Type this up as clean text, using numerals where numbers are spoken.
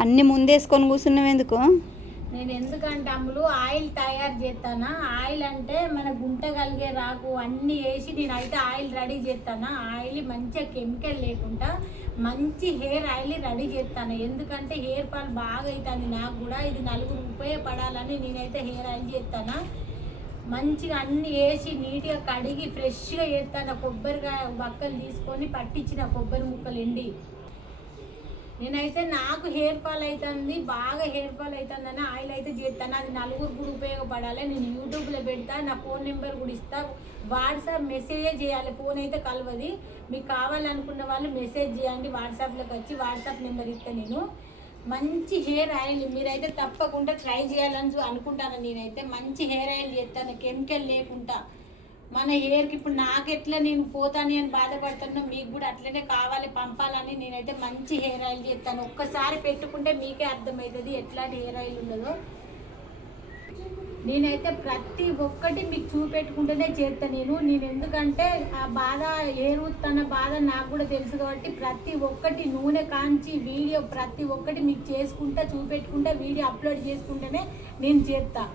అన్ని ముందేసుకొని కూర్చున్నావు ఎందుకు? నేను ఎందుకంటే అమ్ములు ఆయిల్ తయారు చేస్తానా. ఆయిల్ అంటే మన గుంట కలిగే రాకు అన్నీ వేసి నేనైతే ఆయిల్ రెడీ చేస్తాను. ఆయిల్ మంచిగా కెమికల్ లేకుండా మంచి హెయిర్ ఆయిల్ రెడీ చేస్తాను. ఎందుకంటే హెయిర్ ఫాల్ బాగా అవుతుంది నాకు కూడా. ఇది నలుగురు ఉపయోగపడాలని నేనైతే హెయిర్ ఆయిల్ చేస్తాను. మంచిగా అన్నీ వేసి నీట్గా కడిగి ఫ్రెష్గా చేస్తాను. కొబ్బరికాయ బక్కలు తీసుకొని పట్టించిన కొబ్బరి ముక్కలు ఎండి నేనైతే నాకు హెయిర్ ఫాల్ అవుతుంది, బాగా హెయిర్ ఫాల్ అవుతుందని ఆయిల్ అయితే చేస్తాను. అది నలుగురు కూడా ఉపయోగపడాలి. నేను యూట్యూబ్లో పెడతా, నా ఫోన్ నెంబర్ కూడా ఇస్తా. వాట్సాప్ మెసేజే చేయాలి, ఫోన్ అయితే కలవది. మీకు కావాలనుకున్న వాళ్ళు మెసేజ్ చేయండి, వాట్సాప్లోకి వచ్చి వాట్సాప్ నెంబర్ ఇస్తాను. నేను మంచి హెయిర్ ఆయిల్ మీరైతే తప్పకుండా ట్రై చేయాలని అనుకుంటాను. నేనైతే మంచి హెయిర్ ఆయిల్ చేస్తాను, కెమికల్ లేకుండా. మన హెయిర్కి ఇప్పుడు నాకెట్లా నేను పోతాను అని బాధపడుతున్నా, మీకు కూడా అట్లనే కావాలి పంపాలని నేనైతే మంచి హెయిర్ ఆయిల్ చేస్తాను. ఒక్కసారి పెట్టుకుంటే మీకే అర్థమవుతుంది ఎట్లాంటి హెయిర్ ఆయిల్ ఉండదో. నేనైతే ప్రతి ఒక్కటి మీకు చూపెట్టుకుంటూనే చేస్తాను. నేను ఎందుకంటే ఆ బాధ ఏరుతున్న బాధ నాకు కూడా తెలుసు కాబట్టి ప్రతి ఒక్కటి నూనె కాంచి వీడియో ప్రతి ఒక్కటి మీకు చేసుకుంటా చూపెట్టుకుంటా వీడియో అప్లోడ్ చేసుకుంటేనే నేను చేస్తాను.